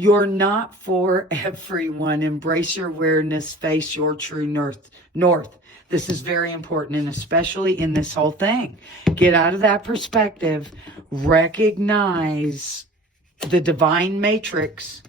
You're not for everyone. Embrace your awareness. Face your true north. This is very important, and especially in this whole thing. Get out of that perspective. Recognize the divine matrix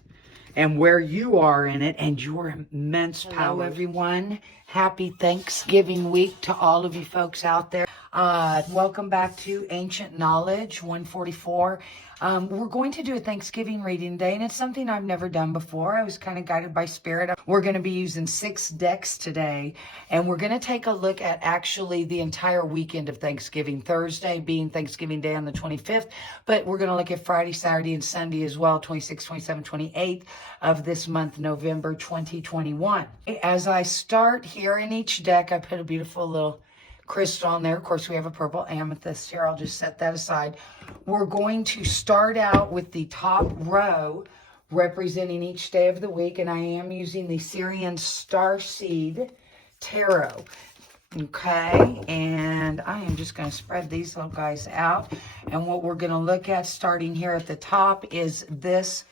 and where you are in it and your immense power. Hello, everyone. Happy Thanksgiving week to all of you folks out there. Welcome back to Ancient Knowledge 144. We're going to do a Thanksgiving reading today, and it's something I've never done before. I was kind of guided by Spirit. We're going to be using 6 decks today, and we're going to take a look at actually the entire weekend of Thanksgiving, Thursday being Thanksgiving Day on the 25th, but we're going to look at Friday, Saturday, and Sunday as well, 26, 27, 28 of this month, November 2021. As I start here in each deck, I put a beautiful little crystal on there. Of course, we have a purple amethyst here. I'll just set that aside. We're going to start out with the top row representing each day of the week, and I am using the Sirian StarSeed Tarot. Okay, and I am just going to spread these little guys out, and what we're going to look at starting here at the top is this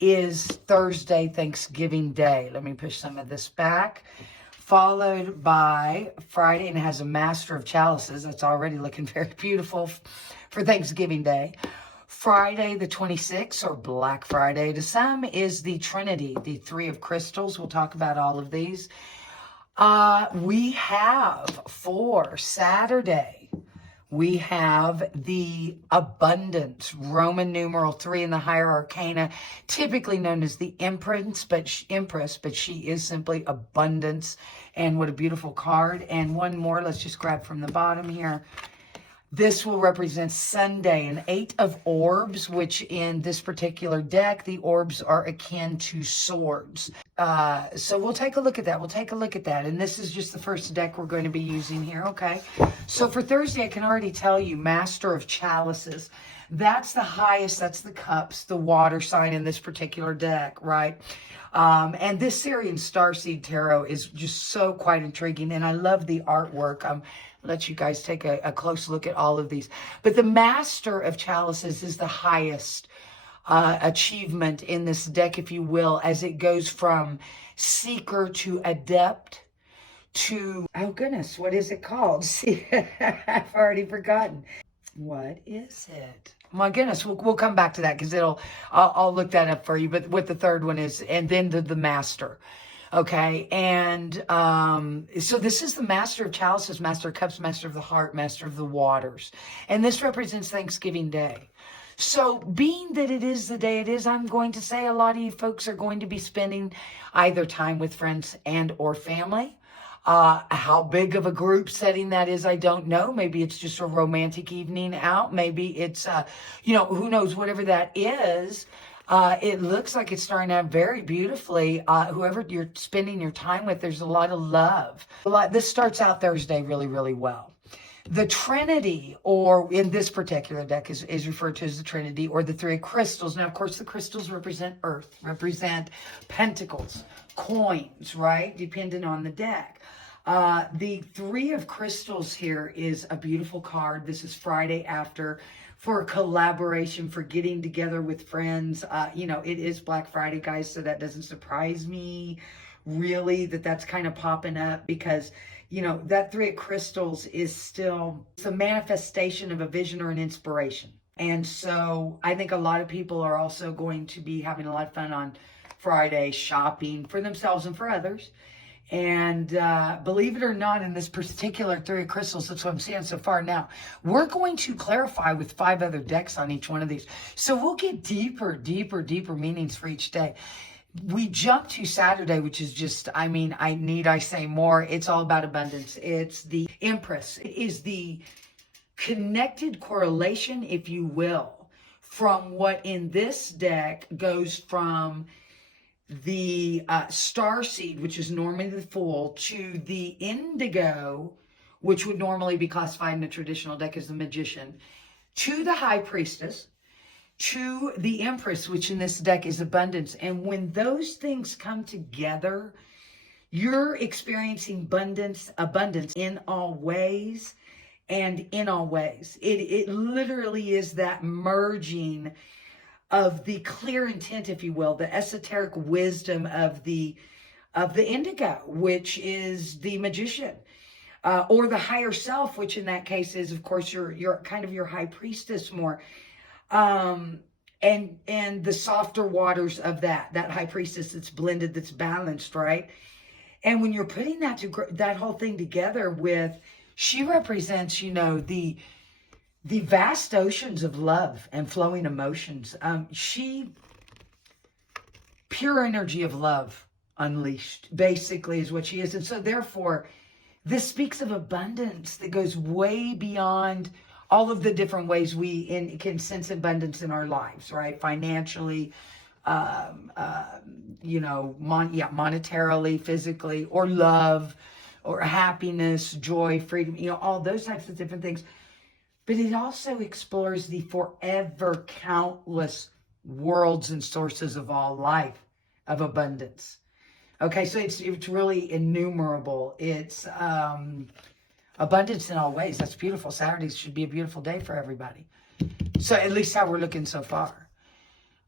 is Thursday, Thanksgiving Day. Let me push some of this back. Followed by Friday, and it has a Master of Chalices. That's already looking very beautiful for Thanksgiving Day. Friday the 26th, or Black Friday to some, is the Trinity, the 3 of Crystals. We'll talk about all of these. We have for Saturday, we have the Abundance, Roman numeral 3 in the higher arcana, typically known as the Empress, but she is simply Abundance. And what a beautiful card. And one more, let's just grab from the bottom here. This will represent Sunday, an 8 of orbs, which in this particular deck, the orbs are akin to swords. So we'll take a look at that. And this is just the first deck we're going to be using here, okay? So for Thursday, I can already tell you, Master of Chalices. That's the highest, that's the cups, the water sign in this particular deck, right? And this Sirian StarSeed Tarot is just so quite intriguing, and I love the artwork. Let you guys take a close look at all of these. But the Master of Chalices is the highest achievement in this deck, if you will, as it goes from Seeker to Adept to, oh goodness, what is it called? See, I've already forgotten. What is it? My goodness, we'll come back to that because I'll look that up for you. But what the third one is, and then the Master. Okay, and so this is the Master of Chalices, Master of Cups, Master of the Heart, Master of the Waters. And this represents Thanksgiving Day. So being that it is the day it is, I'm going to say a lot of you folks are going to be spending either time with friends and or family. How big of a group setting that is, I don't know. Maybe it's just a romantic evening out. Maybe it's, who knows, whatever that is. It looks like it's starting out very beautifully. Whoever you're spending your time with, there's a lot of love. This starts out Thursday really, really well. The Trinity, or in this particular deck, is referred to as the Trinity, or the 3 of Crystals. Now, of course, the crystals represent Earth, represent pentacles, coins, right? Depending on the deck. The 3 of Crystals here is a beautiful card. This is Friday after for collaboration, for getting together with friends. It is Black Friday, guys, so that doesn't surprise me really that's kind of popping up because, that 3 of Crystals is still, it's a manifestation of a vision or an inspiration. And so I think a lot of people are also going to be having a lot of fun on Friday, shopping for themselves and for others. And believe it or not, in this particular 3 of Crystals, that's what I'm seeing so far. Now, we're going to clarify with 5 other decks on each one of these. So we'll get deeper meanings for each day. We jump to Saturday, which is just, I say more. It's all about abundance. It's the Empress. It is the connected correlation, if you will, from what in this deck goes from the Starseed, which is normally the Fool, to the Indigo, which would normally be classified in a traditional deck as the Magician, to the High Priestess, to the Empress, which in this deck is Abundance. And when those things come together, you're experiencing abundance in all ways and in all ways. It literally is that merging the clear intent, if you will, the esoteric wisdom of the indigo, which is the magician, or the higher self, which in that case is, of course, your kind of your high priestess more, and the softer waters of that high priestess that's blended, that's balanced, right? And when you're putting that whole thing together with, she represents, you know, the vast oceans of love and flowing emotions. Pure energy of love unleashed, basically, is what she is. And so therefore, this speaks of abundance that goes way beyond all of the different ways we can sense abundance in our lives, right? Financially, you know, monetarily, physically, or love, or happiness, joy, freedom, you know, all those types of different things. But it also explores the forever countless worlds and sources of all life, of abundance. Okay, so it's really innumerable. It's abundance in all ways. That's beautiful. Saturdays should be a beautiful day for everybody. So at least how we're looking so far.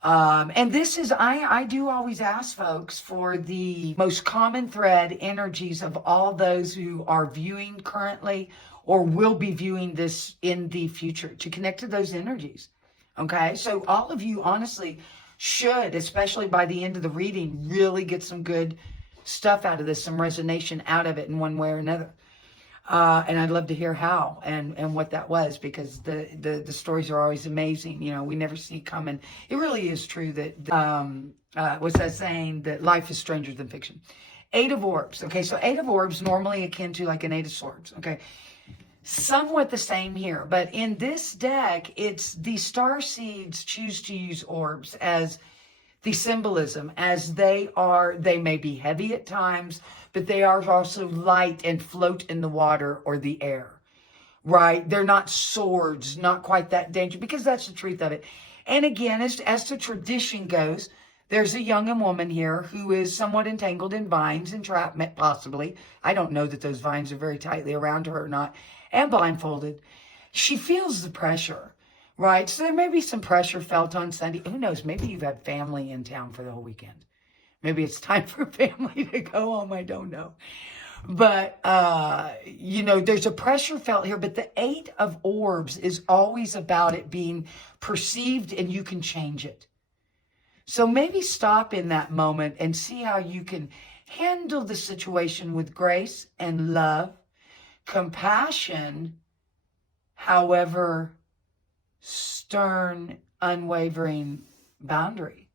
And this is, I do always ask folks for the most common thread energies of all those who are viewing currently or will be viewing this in the future, to connect to those energies. Okay, so all of you honestly should, especially by the end of the reading, really get some good stuff out of this, some resonation out of it in one way or another. And I'd love to hear how and what that was, because the stories are always amazing. You know, we never see coming. It really is true that, what's that saying, that life is stranger than fiction. 8 of Orbs. Okay, so 8 of Orbs, normally akin to like an 8 of Swords. Okay, somewhat the same here, but in this deck, it's the StarSeeds choose to use orbs as the symbolism, as they may be heavy at times, but they are also light and float in the water or the air, right? They're not swords, not quite that dangerous, because that's the truth of it. And again, as the tradition goes, there's a young woman here who is somewhat entangled in vines, entrapment possibly. I don't know that those vines are very tightly around her or not, and blindfolded. She feels the pressure, right? So there may be some pressure felt on Sunday. Who knows? Maybe you've had family in town for the whole weekend. Maybe it's time for family to go home. I don't know. But, you know, there's a pressure felt here. But the 8 of Orbs is always about it being perceived, and you can change it. So maybe stop in that moment and see how you can handle the situation with grace and love, compassion, however, stern, unwavering boundary.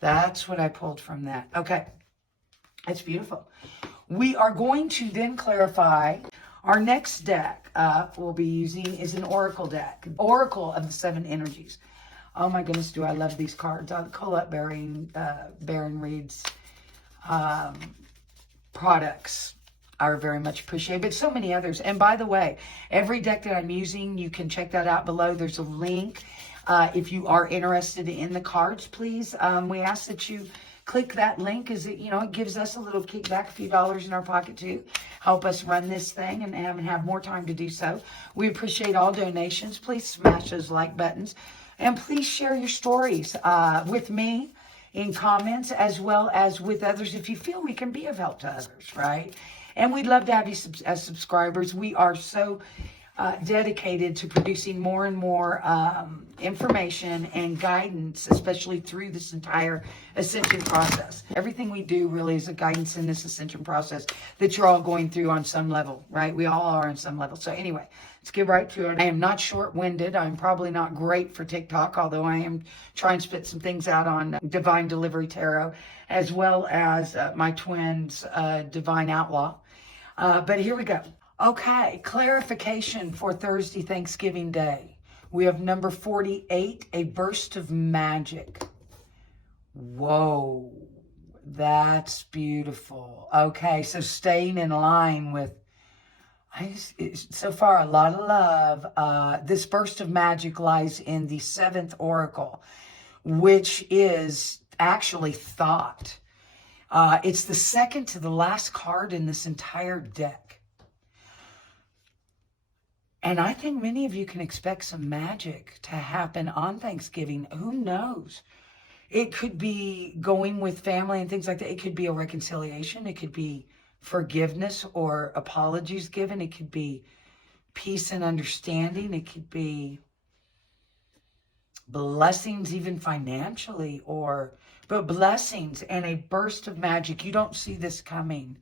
That's what I pulled from that. Okay, that's beautiful. We are going to then clarify. Our next deck we'll be using is an Oracle deck. Oracle of the 7 Energies. Oh my goodness, do I love these cards. Collette Baron-Reid's products are very much appreciated, but so many others. And by the way, every deck that I'm using, you can check that out below. There's a link. If you are interested in the cards, please, we ask that you click that link, as it, you know, it gives us a little kickback, a few dollars in our pocket too. Help us run this thing and have more time to do so. We appreciate all donations. Please smash those like buttons. And please share your stories with me in comments, as well as with others, if you feel we can be of help to others, right? And we'd love to have you as subscribers. We are so dedicated to producing more and more information and guidance, especially through this entire Ascension process. Everything we do really is a guidance in this Ascension process that you're all going through on some level, right? We all are on some level. So anyway, let's get right to it. I am not short-winded. I'm probably not great for TikTok, although I am trying to spit some things out on Divine Delivery Tarot, as well as my twins, Divine Outlaw. But here we go. Okay, clarification for Thursday, Thanksgiving Day. We have number 48, a burst of magic. Whoa, that's beautiful. Okay, so staying in line with, so far, a lot of love. This burst of magic lies in the 7th oracle, which is actually Thoth. It's the second to the last card in this entire deck. And I think many of you can expect some magic to happen on Thanksgiving. Who knows? It could be going with family and things like that. It could be a reconciliation. It could be forgiveness or apologies given. It could be peace and understanding. It could be blessings, even financially, but blessings and a burst of magic. You don't see this coming.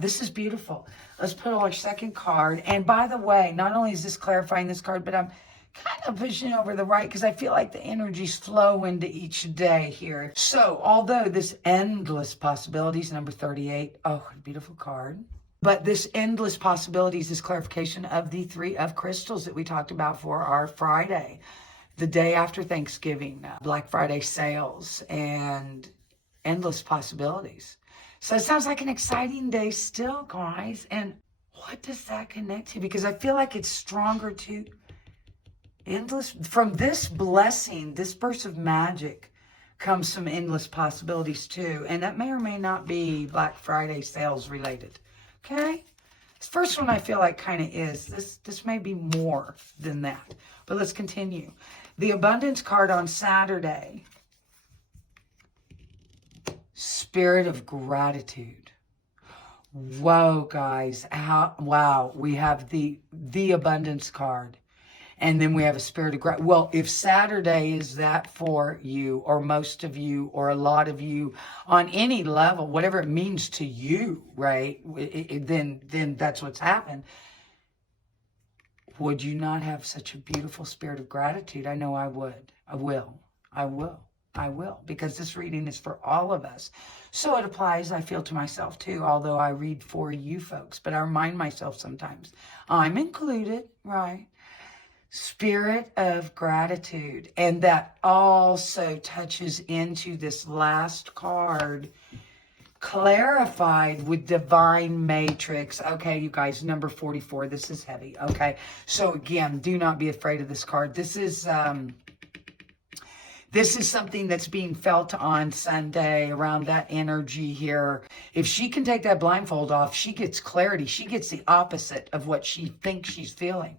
This is beautiful. Let's put our second card. And by the way, not only is this clarifying this card, but I'm kind of pushing over the right because I feel like the energies flow into each day here. So although this endless possibilities, number 38, oh, beautiful card. But this endless possibilities is clarification of the 3 of crystals that we talked about for our Friday, the day after Thanksgiving, Black Friday sales, and endless possibilities. So it sounds like an exciting day still, guys. And what does that connect to? Because I feel like it's stronger to endless. From this blessing, this burst of magic, comes some endless possibilities too. And that may or may not be Black Friday sales related. Okay? This first one I feel like kind of is. This may be more than that. But let's continue. The abundance card on Saturday. Spirit of gratitude. Whoa, guys. Wow. We have the abundance card. And then we have a spirit of gratitude. Well, if Saturday is that for you, or most of you, or a lot of you, on any level, whatever it means to you, right? Then that's what's happened. Would you not have such a beautiful spirit of gratitude? I know I would. I will, because this reading is for all of us. So it applies, I feel, to myself too, although I read for you folks, but I remind myself sometimes I'm included, right? Spirit of gratitude. And that also touches into this last card, clarified with divine matrix. Okay, you guys, number 44. This is heavy. Okay, so again, do not be afraid of this card. This is something that's being felt on Sunday around that energy here. If she can take that blindfold off, she gets clarity. She gets the opposite of what she thinks she's feeling,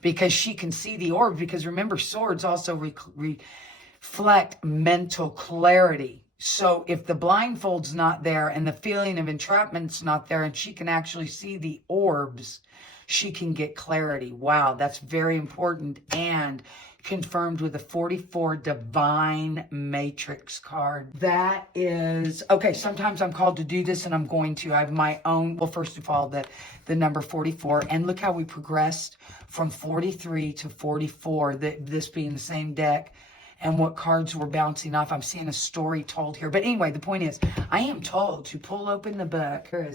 because she can see the orb. Because remember, swords also reflect mental clarity. So if the blindfold's not there and the feeling of entrapment's not there, and she can actually see the orbs, she can get clarity. Wow, that's very important, and confirmed with the 44 divine matrix card. That is, okay, sometimes I'm called to do this, and I'm going to. I have my own, well, first of all, the number 44, and look how we progressed from 43 to 44, this being the same deck, and what cards were bouncing off. I'm seeing a story told here. But anyway, the point is, I am told to pull open the book. Where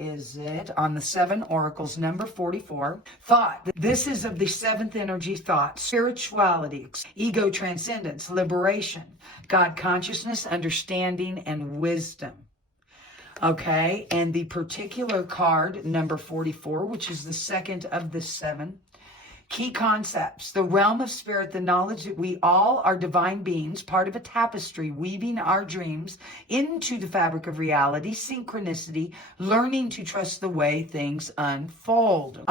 is it? On the 7 oracles, number 44. Thought. This is of the 7th energy, thought. Spirituality, ego transcendence, liberation, God consciousness, understanding, and wisdom. Okay, and the particular card, number 44, which is the 2nd of the 7. Key concepts: the realm of spirit, the knowledge that we all are divine beings, part of a tapestry, weaving our dreams into the fabric of reality, synchronicity, learning to trust the way things unfold.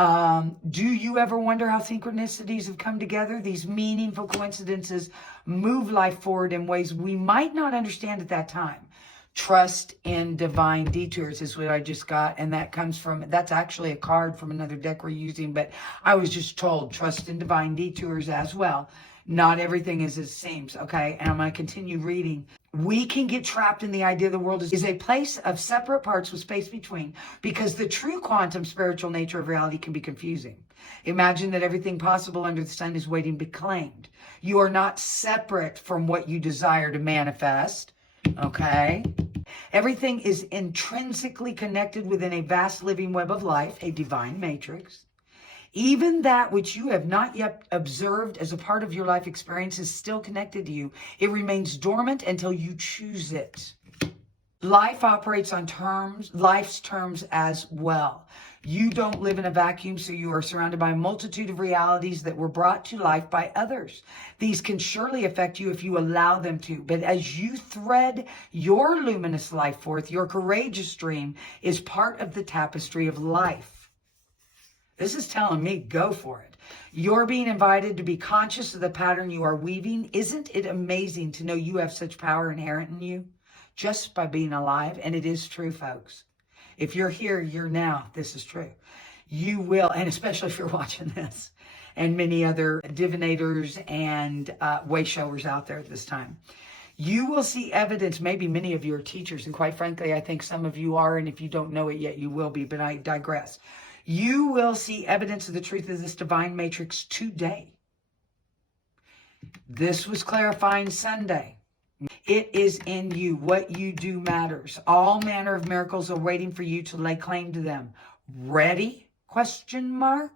Do you ever wonder how synchronicities have come together? These meaningful coincidences move life forward in ways we might not understand at that time. Trust in divine detours is what I just got. And that comes from, that's actually a card from another deck we're using, but I was just told trust in divine detours as well. Not everything is as it seems, okay? And I'm going to continue reading. We can get trapped in the idea the world is a place of separate parts with space between, because the true quantum spiritual nature of reality can be confusing. Imagine that everything possible under the sun is waiting to be claimed. You are not separate from what you desire to manifest. Okay. Everything is intrinsically connected within a vast living web of life, a divine matrix. Even that which you have not yet observed as a part of your life experience is still connected to you. It remains dormant until you choose it. Life operates on life's terms as well. You don't live in a vacuum, so you are surrounded by a multitude of realities that were brought to life by others. These can surely affect you if you allow them to. But as you thread your luminous life forth, your courageous dream is part of the tapestry of life. This is telling me go for it. You're being invited to be conscious of the pattern you are weaving. Isn't it amazing to know you have such power inherent in you just by being alive? And it is true, folks. If you're here, you're now. This is true. You will, and especially if you're watching this, and many other divinators and way showers out there at this time. You will see evidence, maybe many of you are teachers, and quite frankly, I think some of you are, and if you don't know it yet, you will be, but I digress. You will see evidence of the truth of this divine matrix today. This was clarifying Sunday. It is in you. What you do matters. All manner of miracles are waiting for you to lay claim to them. Ready? Question mark.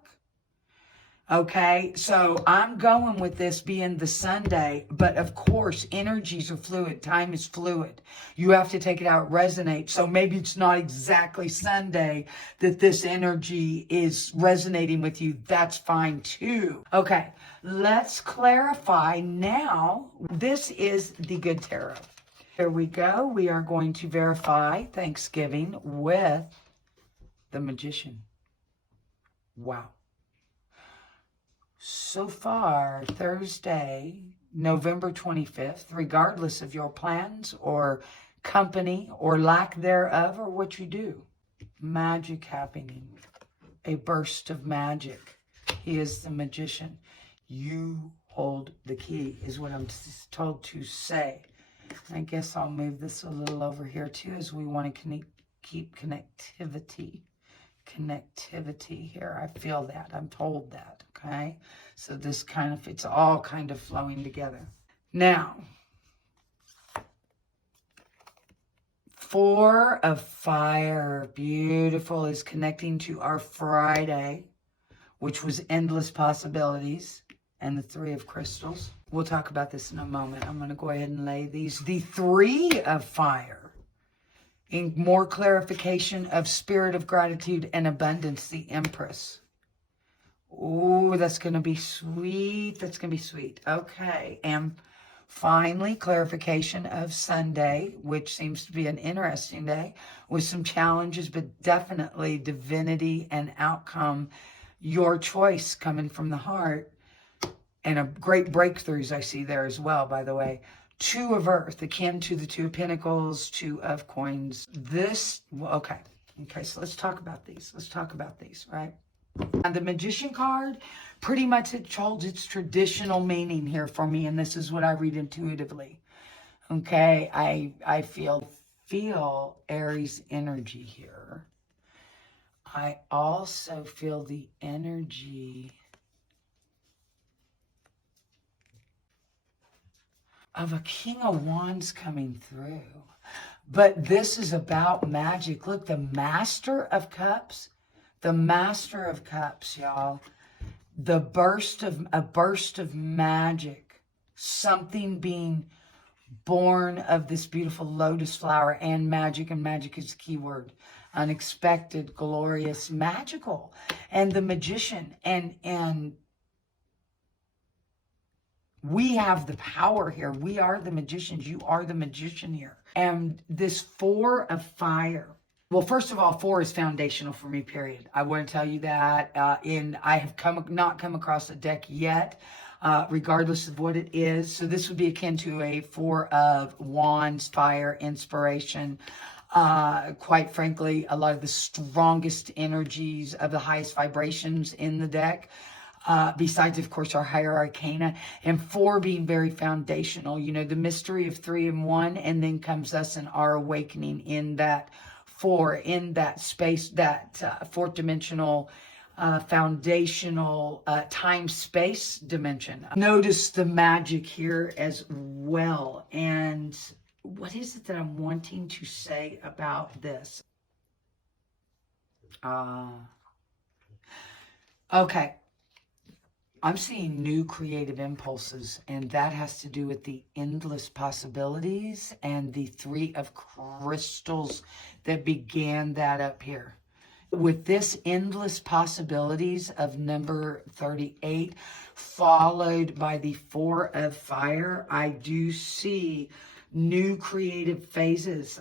Okay, so I'm going with this being the Sunday, but of course, energies are fluid. Time is fluid. You have to take it out, resonate. So maybe it's not exactly Sunday that this energy is resonating with you. That's fine too. Okay, let's clarify now. This is the good tarot. Here we go. We are going to verify Thanksgiving with the Magician. Wow. So far, Thursday, November 25th, regardless of your plans or company or lack thereof or what you do, magic happening, a burst of magic. He is the Magician. You hold the key is what I'm told to say. I guess I'll move this a little over here too, as we want to keep connectivity here. I feel that. I'm told that. Okay. So this kind of, it's all kind of flowing together. Now, 4 of Fire, beautiful, is connecting to our Friday, which was endless possibilities, and the 3 of Crystals. We'll talk about this in a moment. I'm going to go ahead and lay these. The 3 of Fire, in more clarification of spirit of gratitude and abundance, the Empress. Oh, that's going to be sweet. That's going to be sweet. Okay. And finally, clarification of Sunday, which seems to be an interesting day with some challenges, but definitely divinity and outcome. Your choice coming from the heart, and a great breakthroughs I see there as well, by the way. 2 of Earth, akin to the 2 of Pentacles, 2 of Coins. This, okay. Okay, so let's talk about these. Let's talk about these, right? And the Magician card, pretty much it holds its traditional meaning here for me, and this is what I read intuitively. Okay, I feel Aries energy here. I also feel the energy of a King of Wands coming through. But this is about magic. Look, the Master of Cups. The Master of Cups, y'all. A burst of magic. Something being born of this beautiful lotus flower, and magic is the key word. Unexpected, glorious, magical. And the Magician. And we have the power here. We are the magicians. You are the Magician here. And this 4 of Fire. Well, first of all, 4 is foundational for me, period. I want to tell you that. I have not come across a deck yet, regardless of what it is. So this would be akin to a 4 of Wands, Fire, Inspiration. Quite frankly, a lot of the strongest energies of the highest vibrations in the deck. Besides, of course, our higher arcana, and 4 being very foundational. You know, the mystery of 3 and 1, and then comes us and our awakening in that 4, in that space, that 4th dimensional, foundational time-space dimension. Notice the magic here as well. And what is it that I'm wanting to say about this? Okay. I'm seeing new creative impulses, and that has to do with the endless possibilities and the 3 of Crystals that began that up here. With this endless possibilities of number 38, followed by the 4 of Fire, I do see new creative phases.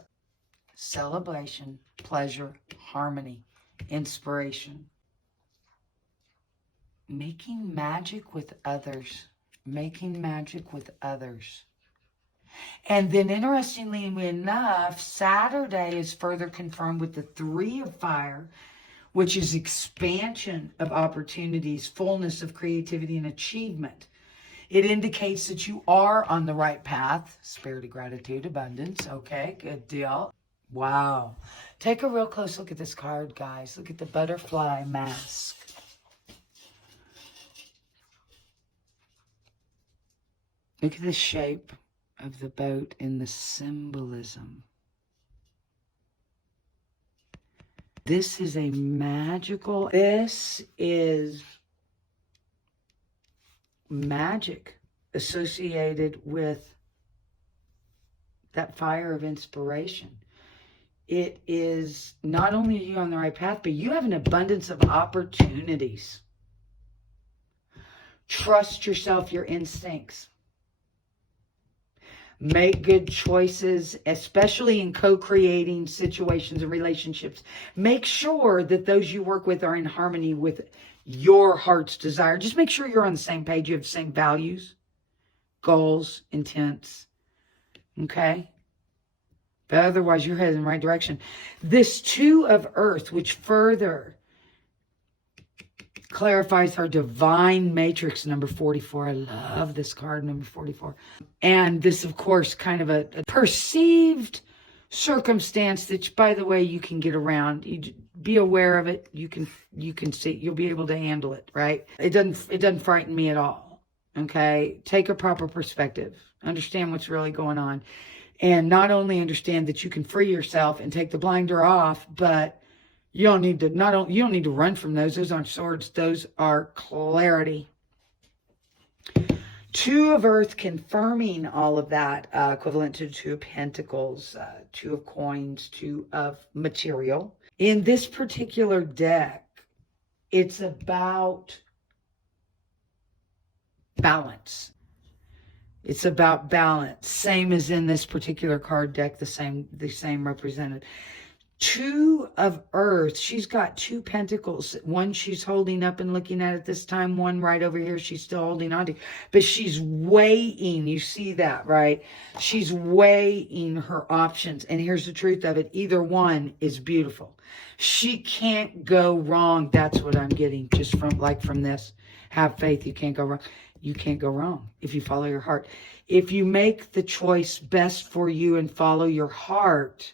Celebration, pleasure, harmony, inspiration. making magic with others. Making magic with others. And then, interestingly enough, Saturday is further confirmed with the 3 of fire, which is expansion of opportunities, fullness of creativity and achievement. It indicates that you are on the right path. Spirit of gratitude, abundance. Okay, good deal. Wow. Take a real close look at this card, guys. Look at the butterfly mask. Look at the shape of the boat and the symbolism. This is a magical, this is magic associated with that fire of inspiration. It is not only are you on the right path, but you have an abundance of opportunities. Trust yourself, your instincts. Make good choices, especially in co-creating situations and relationships. Make sure that those you work with are in harmony with your heart's desire. Just make sure you're on the same page. You have the same values, goals, intents. Okay? But otherwise, you're headed in the right direction. This 2 of earth, which further clarifies our divine matrix, number 44. I love this card, number 44. And this, of course, kind of a perceived circumstance that, by the way, you can get around. You be aware of it. You can see. You'll be able to handle it, right? It doesn't frighten me at all. Okay, take a proper perspective. Understand what's really going on, and not only understand that you can free yourself and take the blinder off, but you don't need to run from those. Those aren't swords. Those are clarity. 2 of earth confirming all of that, equivalent to 2 of pentacles, 2 of coins, 2 of material. In this particular deck, it's about balance. It's about balance. Same as in this particular card deck, the same represented. 2 of earth, she's got 2 pentacles. One she's holding up and looking at this time. One right over here she's still holding on to. But she's weighing, you see that, right? She's weighing her options. And here's the truth of it. Either one is beautiful. She can't go wrong. That's what I'm getting just from this. Have faith. You can't go wrong. You can't go wrong if you follow your heart. If you make the choice best for you and follow your heart,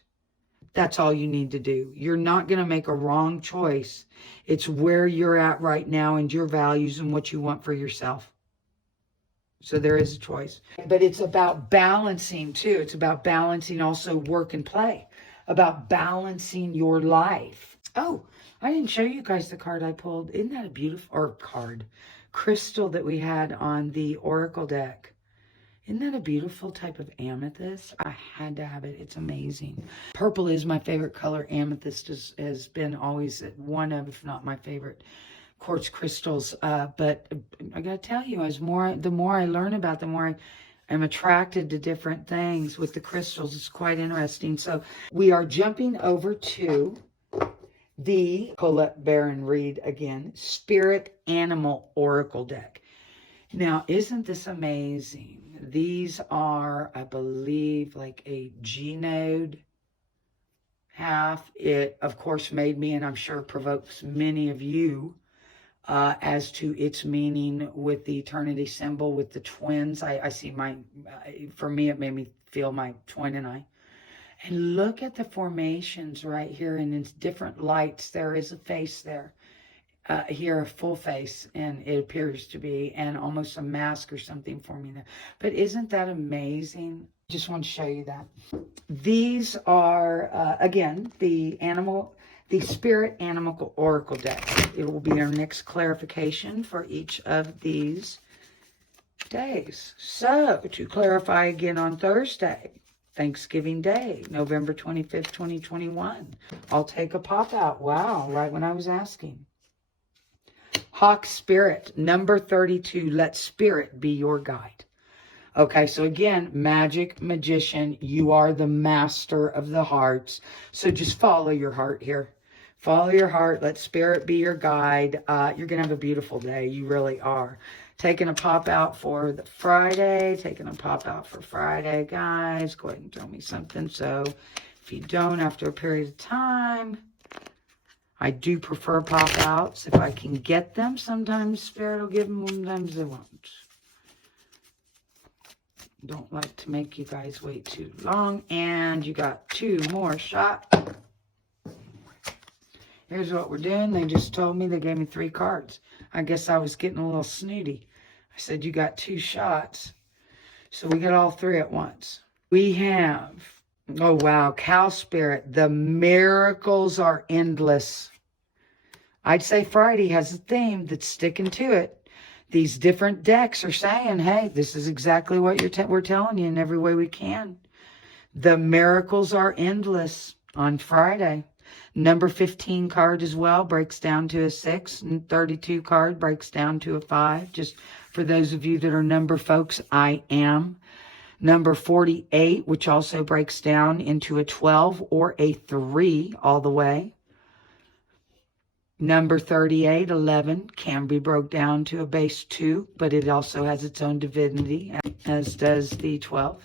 that's all you need to do. You're not going to make a wrong choice. It's where you're at right now and your values and what you want for yourself. So there is a choice. But it's about balancing too. It's about balancing also work and play. About balancing your life. Oh, I didn't show you guys the card I pulled. Isn't that a beautiful crystal that we had on the Oracle deck? Isn't that a beautiful type of amethyst? I had to have it. It's amazing. Purple is my favorite color. Amethyst has been always one of, if not my favorite, quartz crystals. But I got to tell you, the more I learn about, the more I'm attracted to different things with the crystals. It's quite interesting. So we are jumping over to the Collette Baron-Reid again, Spirit Animal Oracle deck. Now, isn't this amazing? These are, I believe, like a G node half. It, of course, made me, and I'm sure provokes many of you, as to its meaning with the eternity symbol, with the twins. I see for me, it made me feel my twin and I. And look at the formations right here, and in different lights. There is a face there. Here, a full face, and it appears to be, and almost a mask or something forming there. But isn't that amazing? Just want to show you that. These are, again, the Spirit Animal Oracle deck. It will be our next clarification for each of these days. So, to clarify again on Thursday, Thanksgiving Day, November 25th, 2021. I'll take a pop out. Wow, right when I was asking. Hawk Spirit, number 32. Let Spirit be your guide. Okay, so again, magic, magician, you are the master of the hearts. So just follow your heart here. Follow your heart. Let spirit be your guide. You're going to have a beautiful day. You really are. Taking a pop out for the Friday. Taking a pop out for Friday, guys. Go ahead and throw me something. So if you don't, after a period of time, I do prefer pop outs if I can get them. Sometimes spirit will give them, sometimes they won't. Don't like to make you guys wait too long. And you got 2 more shots. Here's what we're doing. They just told me, they gave me 3 cards. I guess I was getting a little snooty. I said, you got 2 shots. So we get all 3 at once. We have, oh wow, Cow Spirit. The miracles are endless. I'd say Friday has a theme that's sticking to it. These different decks are saying, hey, this is exactly what we're telling you in every way we can. The miracles are endless on Friday. Number 15 card as well breaks down to a 6, and 32 card breaks down to a 5. Just for those of you that are number folks, I am. Number 48, which also breaks down into a 12 or a 3 all the way. Number 38, 11, can be broke down to a base 2, but it also has its own divinity, as does the 12.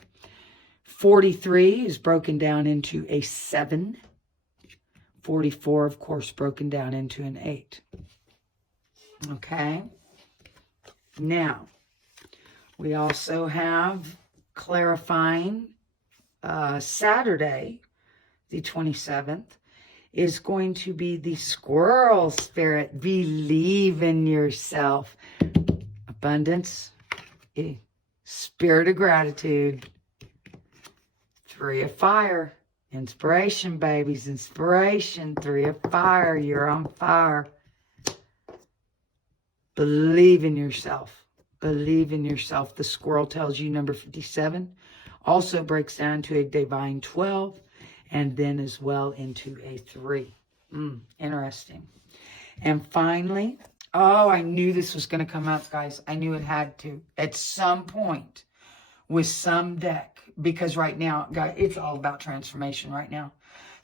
43 is broken down into a 7. 44, of course, broken down into an 8. Okay. Now, we also have clarifying Saturday, the 27th, is going to be the Squirrel Spirit. Believe in yourself. Abundance. Spirit of Gratitude. 3 of Fire. Inspiration, babies. Inspiration. 3 of Fire. You're on fire. Believe in yourself. Believe in yourself. The squirrel tells you number 57 also breaks down to a divine 12 and then as well into a 3. Interesting. And finally, oh, I knew this was going to come up, guys. I knew it had to at some point with some deck. Because right now, guys, it's all about transformation right now.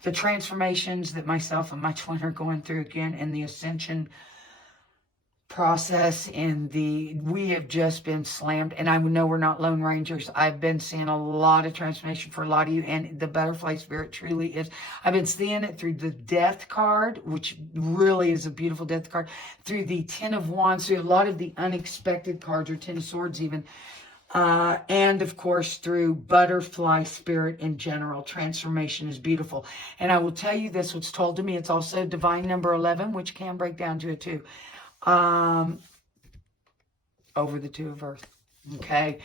The transformations that myself and my twin are going through again in the Ascension process, we have just been slammed. And I know we're not Lone Rangers. I've been seeing a lot of transformation for a lot of you. And the Butterfly Spirit truly is. I've been seeing it through the Death card, which really is a beautiful Death card. Through the 10 of Wands, through a lot of the unexpected cards, or 10 of Swords even. And of course, through Butterfly Spirit in general, transformation is beautiful. And I will tell you this, what's told to me, it's also divine number 11, which can break down to a 2. Over the 2 of Earth. Okay.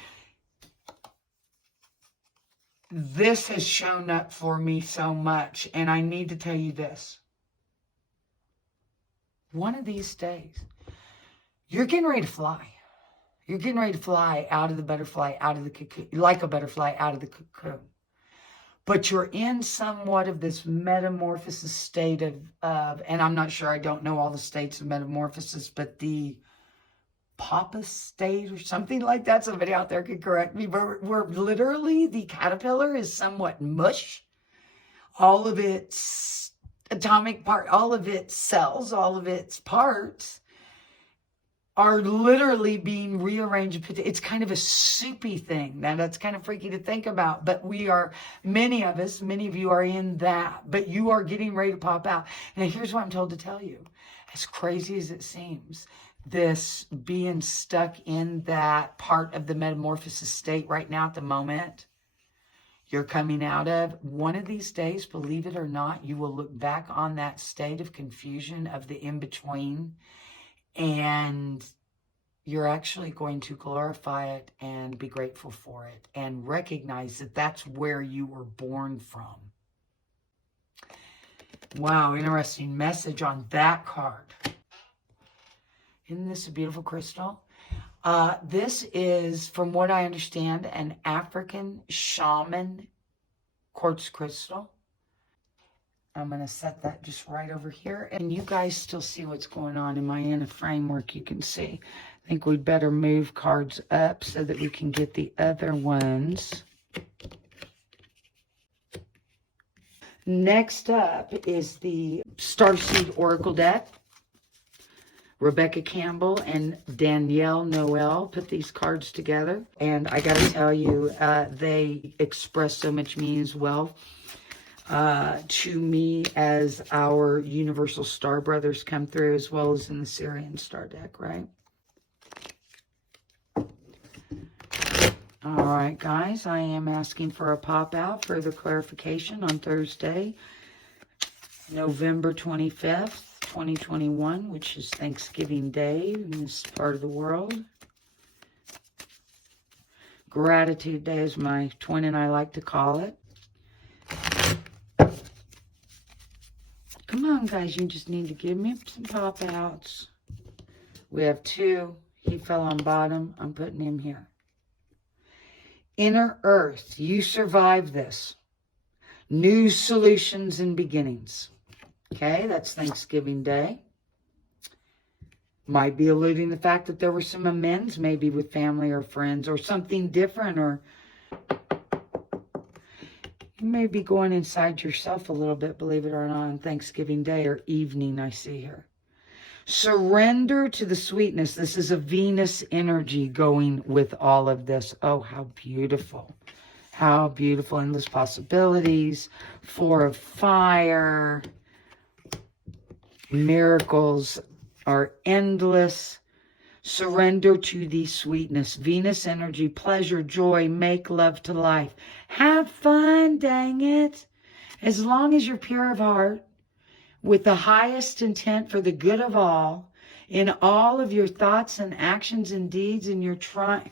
This has shown up for me so much. And I need to tell you this. One of these days, you're getting ready to fly. You're getting ready to fly out of the butterfly, out of the cocoon, like a butterfly out of the cocoon. But you're in somewhat of this metamorphosis state of, and I'm not sure, I don't know all the states of metamorphosis, but the Papa state or something like that. Somebody out there could correct me, but we're literally, the caterpillar is somewhat mush. All of its atomic part, all of its cells, all of its parts are literally being rearranged. It's kind of a soupy thing. Now, that's kind of freaky to think about, but we are, many of you are in that, but you are getting ready to pop out. Now, here's what I'm told to tell you. As crazy as it seems, this being stuck in that part of the metamorphosis state right now at the moment, you're coming out of, one of these days, believe it or not, you will look back on that state of confusion of the in-between, and you're actually going to glorify it and be grateful for it and recognize that that's where you were born from. Wow, interesting message on that card. Isn't this a beautiful crystal? This is, from what I understand, an African shaman quartz crystal. I'm going to set that just right over here. And you guys still see what's going on. Am I in a framework you can see? I think we'd better move cards up so that we can get the other ones. Next up is the StarSeed Oracle deck. Rebecca Campbell and Danielle Noel put these cards together. And I got to tell you, they express so much meaning as well to me as our Universal Star Brothers come through, as well as in the Sirian Star deck, right? All right, guys, I am asking for a pop-out, further clarification on Thursday, November 25th. 2021, which is Thanksgiving Day in this part of the world. Gratitude Day, as my twin and I like to call it. Come on, guys, you just need to give me some pop-outs. We have 2. He fell on bottom. I'm putting him here. Inner Earth, you survived this. New solutions and beginnings. Okay, that's Thanksgiving Day. Might be alluding to the fact that there were some amends maybe with family or friends or something different, or you may be going inside yourself a little bit, believe it or not, on Thanksgiving Day or evening, I see here. Surrender to the sweetness. This is a Venus energy going with all of this. Oh, how beautiful. How beautiful. Endless possibilities. 4 of Fire. Miracles are endless. Surrender to the sweetness. Venus energy, pleasure, joy, make love to life. Have fun, dang it. As long as you're pure of heart, with the highest intent for the good of all, in all of your thoughts and actions and deeds, and you're trying.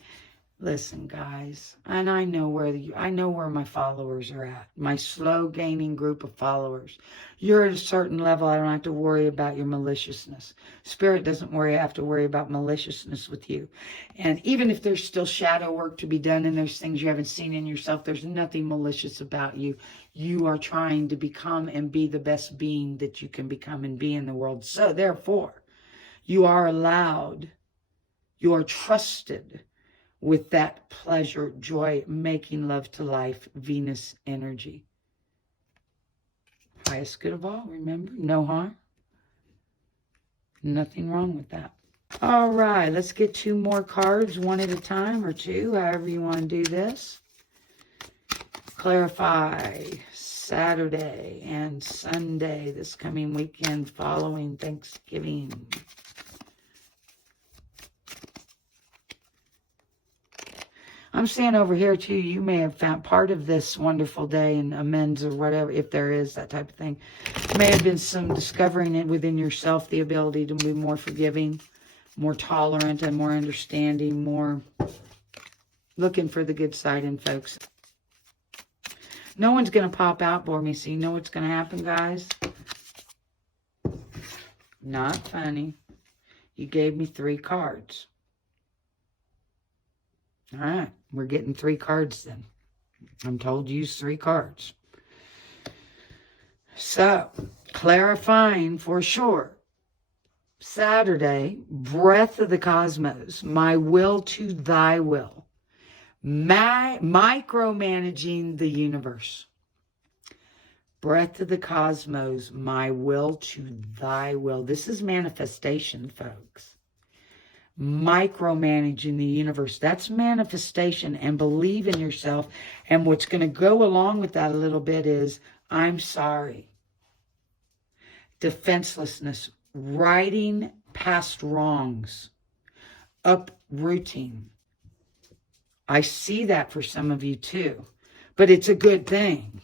Listen, guys, and I know where my followers are at. My slow gaining group of followers. You're at a certain level. I don't have to worry about your maliciousness. Spirit doesn't have to worry about maliciousness with you. And even if there's still shadow work to be done and there's things you haven't seen in yourself, there's nothing malicious about you. You are trying to become and be the best being that you can become and be in the world. So therefore, you are allowed, you are trusted with that pleasure, joy, making love to life, Venus energy. Highest good of all, remember? No harm. Nothing wrong with that. All right, let's get 2 more cards, 1 at a time, or 2, however you want to do this. Clarify Saturday and Sunday, this coming weekend following Thanksgiving. I'm saying over here, too, you may have found part of this wonderful day and amends or whatever, if there is that type of thing. May have been some discovering it within yourself, the ability to be more forgiving, more tolerant, and more understanding, more looking for the good side in folks. No one's going to pop out for me, so you know what's going to happen, guys? Not funny. You gave me 3 cards. All right, we're getting 3 cards then. I'm told to use 3 cards. So, clarifying for sure. Saturday, breath of the cosmos, my will to thy will. Micromanaging the universe. Breath of the cosmos, my will to thy will. This is manifestation, folks. Micromanaging the universe. That's manifestation, and believe in yourself. And what's going to go along with that a little bit is, I'm sorry. Defenselessness. Righting past wrongs. Uprooting. I see that for some of you too. But it's a good thing.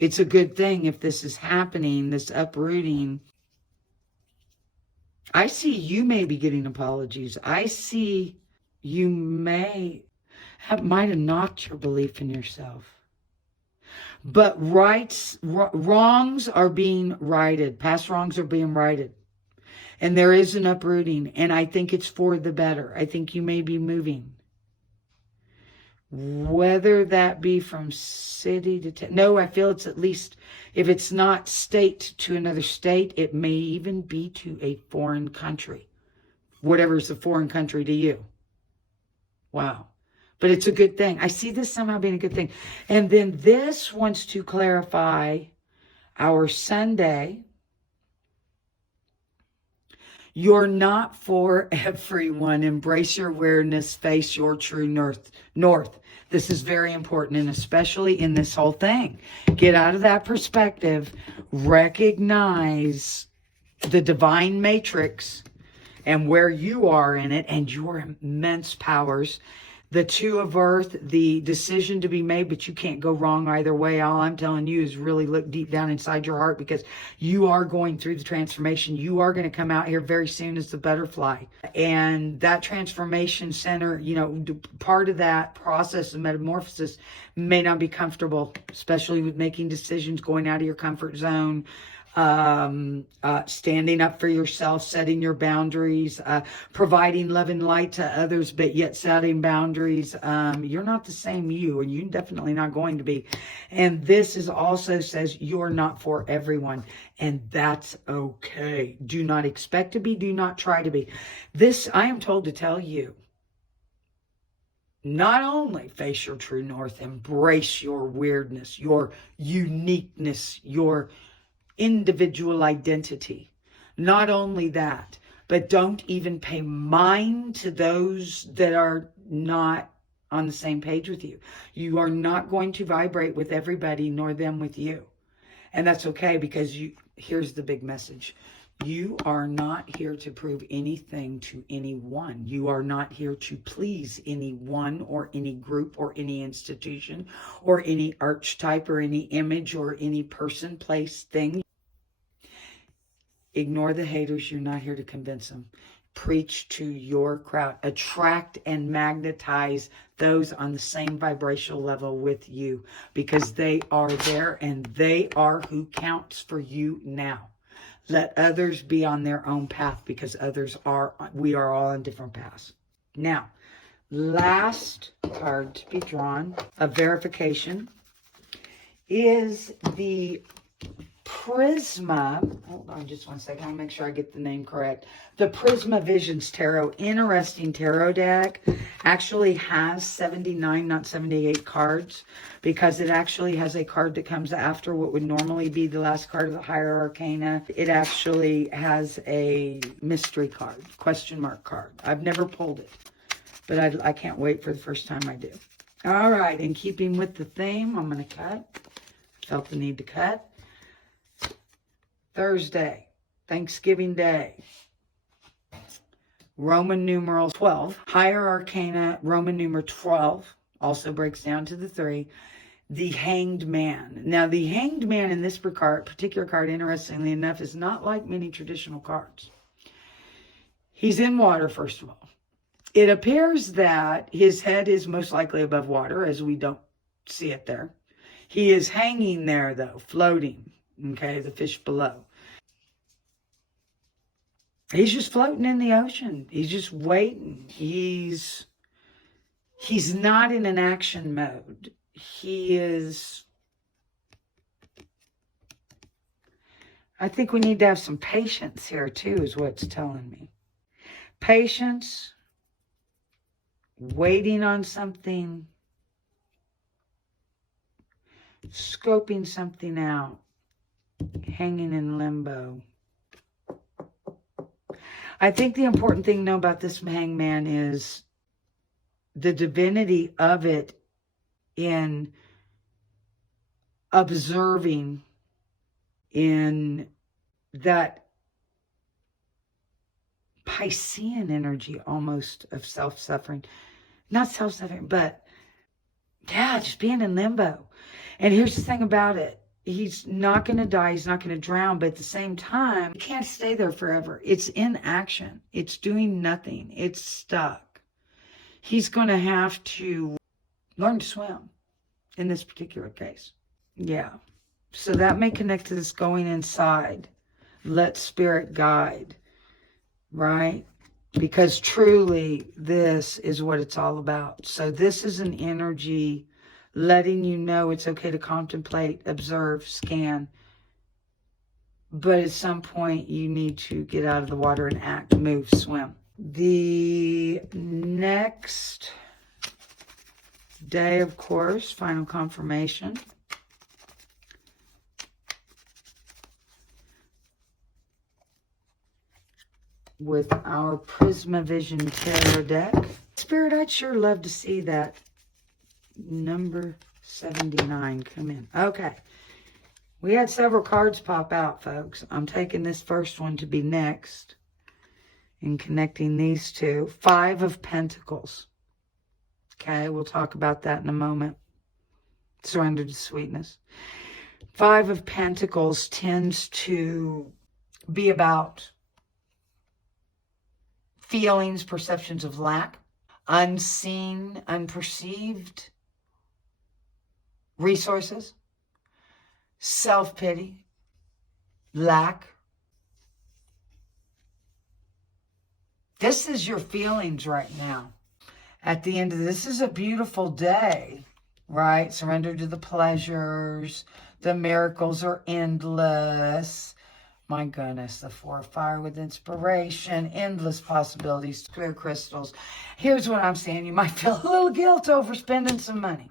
It's a good thing if this is happening, this uprooting. I see you may be getting apologies. I see you might have knocked your belief in yourself. But wrongs are being righted. Past wrongs are being righted. And there is an uprooting. And I think it's for the better. I think you may be moving. Whether that be from city to town. No, I feel it's at least, if it's not state to another state, it may even be to a foreign country. Whatever is a foreign country to you. Wow. But it's a good thing. I see this somehow being a good thing. And then this wants to clarify Our Sunday, you're not for everyone. Embrace your awareness, face your true north. This is very important, and especially in this whole thing. Get out of that perspective. Recognize the divine matrix and where you are in it and your immense powers. The two of earth, the decision to be made, but you can't go wrong either way. All I'm telling you is really look deep down inside your heart, because you are going through the transformation. You are going to come out here very soon as the butterfly. And that transformation center, you know, part of that process of metamorphosis may not be comfortable, especially with making decisions, going out of your comfort zone, standing up for yourself, setting your boundaries, providing love and light to others, but yet setting boundaries. You're not the same you, and you're definitely not going to be. And this is also says you're not for everyone, and that's okay. Do not expect to be, do not try to be. This, I am told to tell you, not only face your true north, embrace your weirdness, your uniqueness, your individual identity. Not only that, but don't even pay mind to those that are not on the same page with you. You are not going to vibrate with everybody, nor them with you. And that's okay, because here's the big message. You are not here to prove anything to anyone. You are not here to please anyone or any group or any institution or any archetype or any image or any person, place, thing. Ignore the haters. You're not here to convince them. Preach to your crowd. Attract and magnetize those on the same vibrational level with you, because they are there and they are who counts for you now. Let others be on their own path, because we are all on different paths. Now, last card to be drawn of verification is the Prisma. Hold on just one second. I'll make sure I get the name correct. The Prisma Visions Tarot. Interesting tarot deck. Actually has 79, not 78 cards, because it actually has a card that comes after what would normally be the last card of the higher arcana. It actually has a mystery card, question mark card. I've never pulled it, but I can't wait for the first time I do. All right, in keeping with the theme, I'm going to cut. Felt the need to cut. Thursday, Thanksgiving Day, Roman numeral 12, higher arcana, Roman numeral 12, also breaks down to the 3, the Hanged Man. Now, the Hanged Man in this particular card, interestingly enough, is not like many traditional cards. He's in water, first of all. It appears that his head is most likely above water, as we don't see it there. He is hanging there, though, floating. Okay, the fish below. He's just floating in the ocean. He's just waiting. He's not in an action mode. He is... I think we need to have some patience here, too, is what it's telling me. Patience, waiting on something, scoping something out, hanging in limbo. I think the important thing to know about this hangman is the divinity of it in observing, in that Piscean energy almost of self-suffering. Not self-suffering, but yeah, just being in limbo. And here's the thing about it. He's not going to die. He's not going to drown. But at the same time, he can't stay there forever. It's in action. It's doing nothing. It's stuck. He's going to have to learn to swim in this particular case. Yeah. So that may connect to this going inside. Let spirit guide. Right? Because truly, this is what it's all about. So this is an energy letting you know it's okay to contemplate, observe, scan. But at some point, you need to get out of the water and act, move, swim. The next day, of course, final confirmation. with our Prisma Vision Tarot deck. Spirit, I'd sure love to see that number 79 come in. Okay. We had several cards pop out, folks. I'm taking this first one to be next and connecting these two. 5 of Pentacles. Okay, we'll talk about that in a moment. Surrender to sweetness. 5 of Pentacles tends to be about feelings, perceptions of lack, unseen, unperceived resources, self-pity, lack. This is your feelings right now. At the end of this is a beautiful day, right? Surrender to the pleasures. The miracles are endless. My goodness, the 4 of Fire with inspiration, endless possibilities, clear crystals. Here's what I'm saying. You might feel a little guilt over spending some money.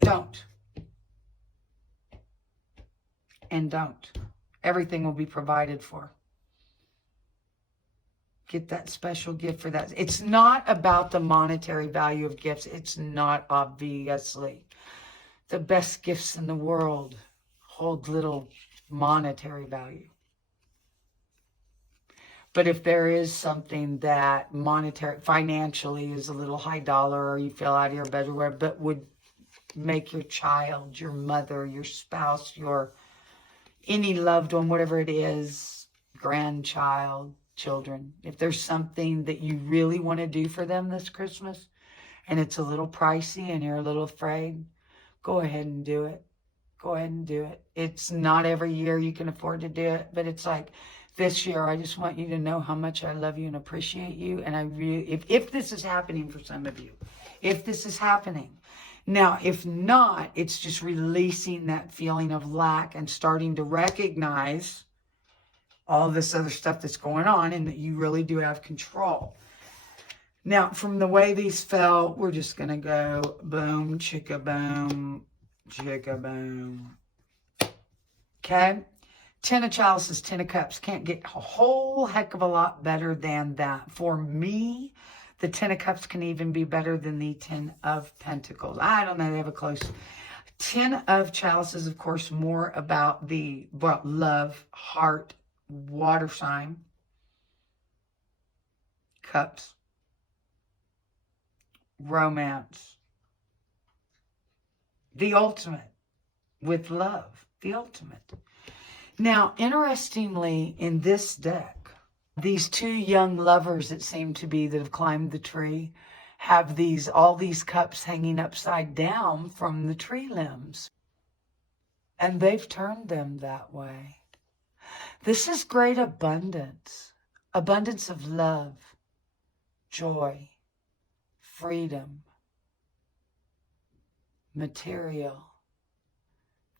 Don't. And don't. Everything will be provided for. Get that special gift for that. It's not about the monetary value of gifts. It's not, obviously. The best gifts in the world hold little monetary value. But if there is something that financially is a little high dollar, or you feel out of your bed, but would make your child, your mother, your spouse, any loved one, whatever it is, grandchild, children, if there's something that you really want to do for them this Christmas and it's a little pricey and you're a little afraid, go ahead and do it. Go ahead and do it. It's not every year you can afford to do it, but it's like, this year, I just want you to know how much I love you and appreciate you. And I really, if this is happening for some of you, if this is happening. Now, if not, it's just releasing that feeling of lack and starting to recognize all this other stuff that's going on and that you really do have control. Now, from the way these fell, we're just going to go boom, chicka boom, chicka boom. Okay? 10 of Chalices, 10 of Cups. Can't get a whole heck of a lot better than that. For me, the 10 of Cups can even be better than the 10 of Pentacles. I don't know, they have a close. 10 of Chalices, of course, more about the love, heart, water sign. Cups. Romance. The ultimate. With love. The ultimate. Now, interestingly, in this deck, these 2 young lovers that seem to be that have climbed the tree have all these cups hanging upside down from the tree limbs. And they've turned them that way. This is great abundance. Abundance of love, joy, freedom, material,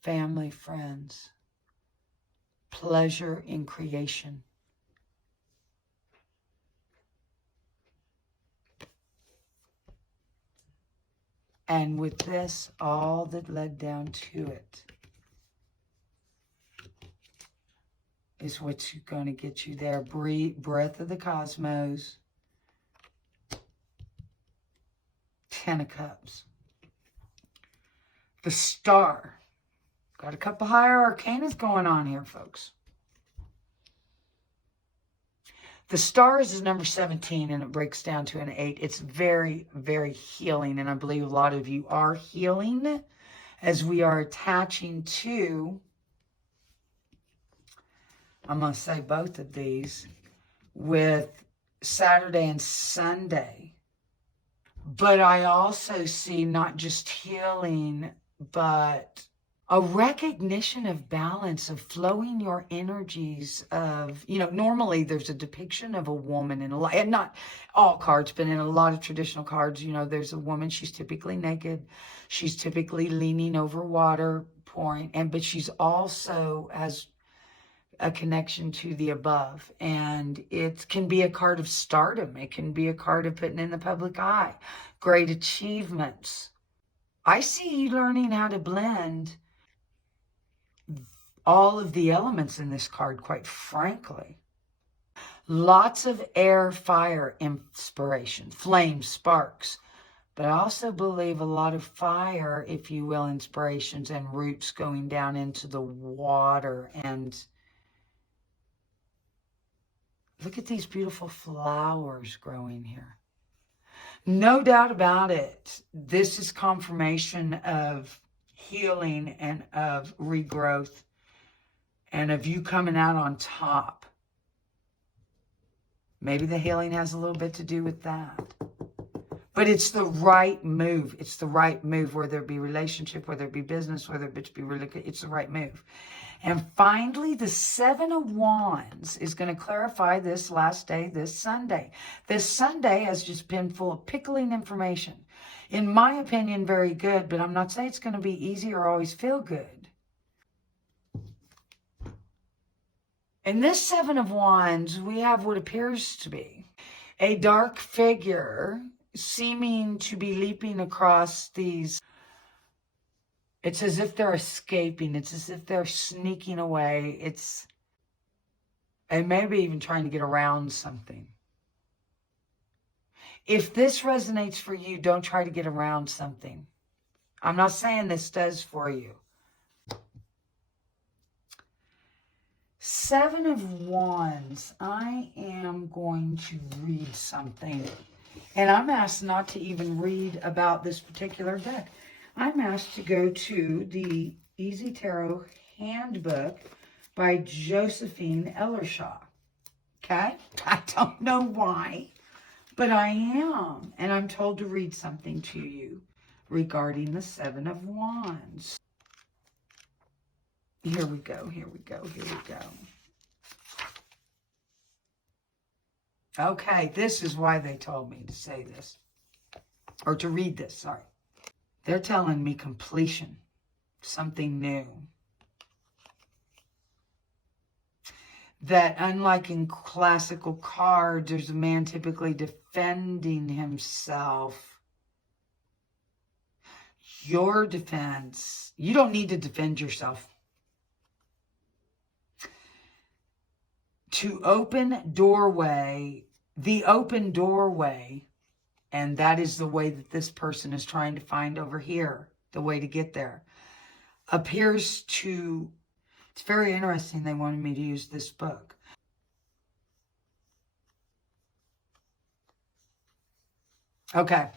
family, friends. Pleasure in creation. And with this, all that led down to it is what's going to get you there. Breath of the cosmos. 10 of Cups. The Star. Got a couple higher arcanas going on here, folks. The Stars is number 17, and it breaks down to an 8. It's very, very healing, and I believe a lot of you are healing as we are attaching to, I'm going to say both of these, with Saturday and Sunday. But I also see not just healing, but a recognition of balance, of flowing your energies of, normally there's a depiction of a woman in a lot, and not all cards, but in a lot of traditional cards, there's a woman, she's typically naked, she's typically leaning over water, pouring, but she's also has a connection to the above, and it can be a card of stardom, it can be a card of putting in the public eye, great achievements. I see you learning how to blend all of the elements in this card, quite frankly. Lots of air, fire, inspiration, flames, sparks. But I also believe a lot of fire, if you will, inspirations and roots going down into the water. And look at these beautiful flowers growing here. No doubt about it, this is confirmation of healing and of regrowth and of you coming out on top. Maybe the healing has a little bit to do with that. But it's the right move. It's the right move, whether it be relationship, whether it be business, whether it be religion. It's the right move. And finally, the Seven of Wands is going to clarify this last day, this Sunday. This Sunday has just been full of pickling information. In my opinion, very good, but I'm not saying it's going to be easy or always feel good. In this Seven of Wands, we have what appears to be a dark figure seeming to be leaping across these. It's as if they're escaping. It's as if they're sneaking away. And maybe even trying to get around something. If this resonates for you, don't try to get around something. I'm not saying this does for you. Seven of Wands. I am going to read something. And I'm asked not to even read about this particular deck. I'm asked to go to the Easy Tarot Handbook by Josephine Ellershaw. Okay? I don't know why, but I am. And I'm told to read something to you regarding the Seven of Wands. Here we go, here we go, here we go. Okay, this is why they told me to say this. Or to read this, sorry. They're telling me completion. Something new. That unlike in classical cards, there's a man typically defending himself. Your defense, you don't need to defend yourself. To open doorway, the open doorway, and that is the way that this person is trying to find over here, the way to get there, appears to, it's very interesting they wanted me to use this book. Okay.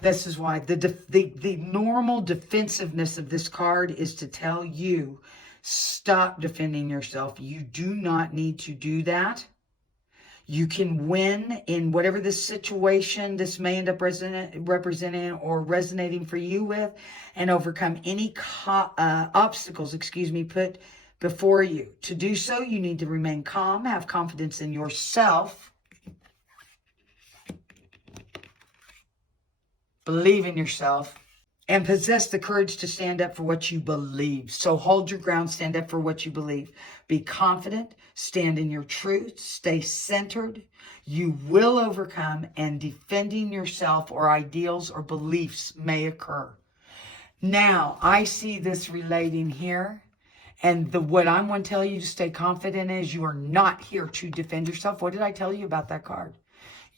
This is why the normal defensiveness of this card is to tell you, stop defending yourself. You do not need to do that. You can win in whatever this situation this may end up representing or resonating for you with, and overcome any obstacles, put before you. To do so, you need to remain calm, have confidence in yourself, believe in yourself, and possess the courage to stand up for what you believe. So hold your ground, stand up for what you believe. Be confident, stand in your truth, stay centered. You will overcome, and defending yourself or ideals or beliefs may occur. Now, I see this relating here. And what I want to tell you to stay confident is you are not here to defend yourself. What did I tell you about that card?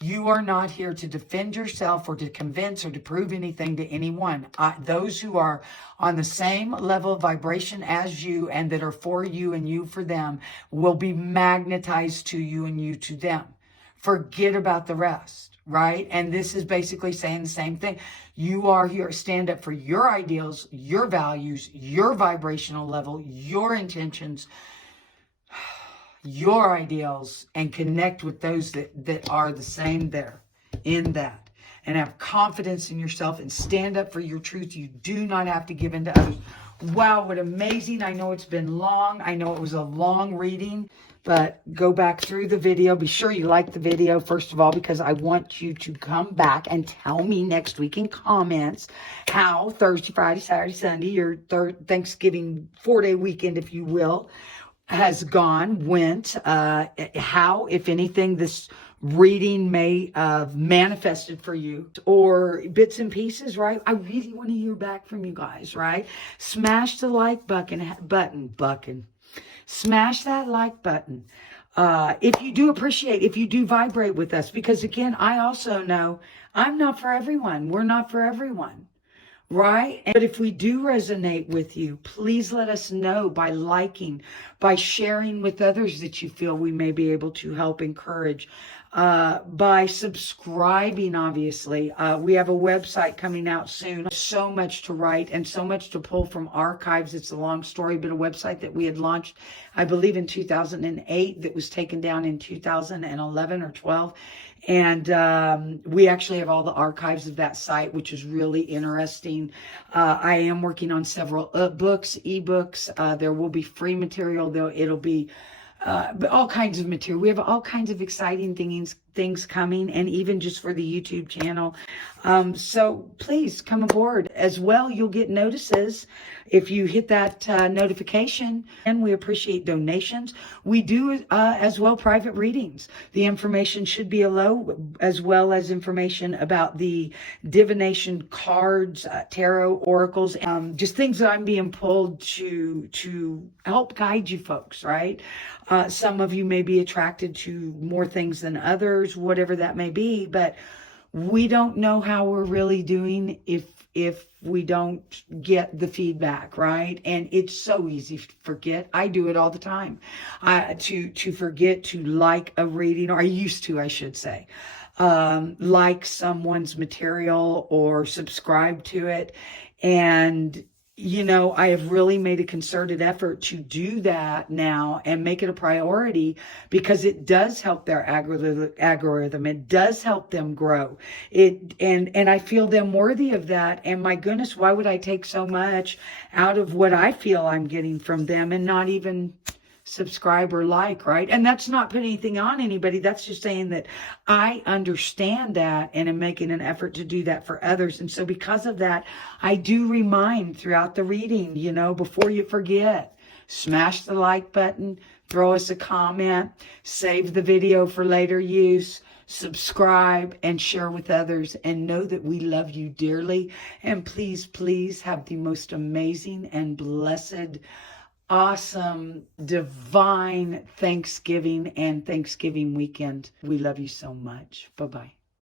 You are not here to defend yourself or to convince or to prove anything to anyone. Those who are on the same level of vibration as you and that are for you and you for them will be magnetized to you and you to them. Forget about the rest, right? And this is basically saying the same thing. You are here to stand up for your ideals, your values, your vibrational level, your intentions, your ideals, and connect with those that are the same there in that, and have confidence in yourself and stand up for your truth. You do not have to give in to others. Wow, what amazing. I know it's been long. I know it was a long reading, but go back through the video. Be sure you like the video, first of all, because I want you to come back and tell me next week in comments how Thursday, Friday, Saturday, Sunday, your Thanksgiving 4-day weekend, if you will, has went, how, if anything, this reading may have manifested for you, or bits and pieces, right? I really want to hear back from you guys, right? Smash the like button. Smash that like button. if you do appreciate, if you do vibrate with us, because again, I also know I'm not for everyone. We're not for everyone. Right? But if we do resonate with you, please let us know by liking, by sharing with others that you feel we may be able to help encourage, by subscribing, obviously. We have a website coming out soon. So much to write and so much to pull from archives. It's a long story, but a website that we had launched, I believe in 2008, that was taken down in 2011 or 12. And we actually have all the archives of that site, which is really interesting. I am working on several books, ebooks. There will be free material, though. It'll be all kinds of material. We have all kinds of exciting things coming, and even just for the YouTube channel. So please come aboard as well. You'll get notices if you hit that notification, and we appreciate donations. We do as well private readings. The information should be below, as well as information about the divination cards, tarot, oracles, just things that I'm being pulled to help guide you folks, right? Some of you may be attracted to more things than others, whatever that may be, but we don't know how we're really doing if we don't get the feedback, right? And it's so easy to forget. I do it all the time. To forget to like a reading, or I used to, I should say, like someone's material or subscribe to it. And you know, I have really made a concerted effort to do that now and make it a priority, because it does help their algorithm. It does help them grow. And I feel them worthy of that. And my goodness, why would I take so much out of what I feel I'm getting from them and not even subscribe or like, right? And that's not putting anything on anybody. That's just saying that I understand that and am making an effort to do that for others. And so because of that, I do remind throughout the reading, you know, before you forget, smash the like button, throw us a comment, save the video for later use, subscribe and share with others, and know that we love you dearly. And please, please have the most amazing and blessed, awesome, divine Thanksgiving and Thanksgiving weekend. We love you so much. Bye-bye.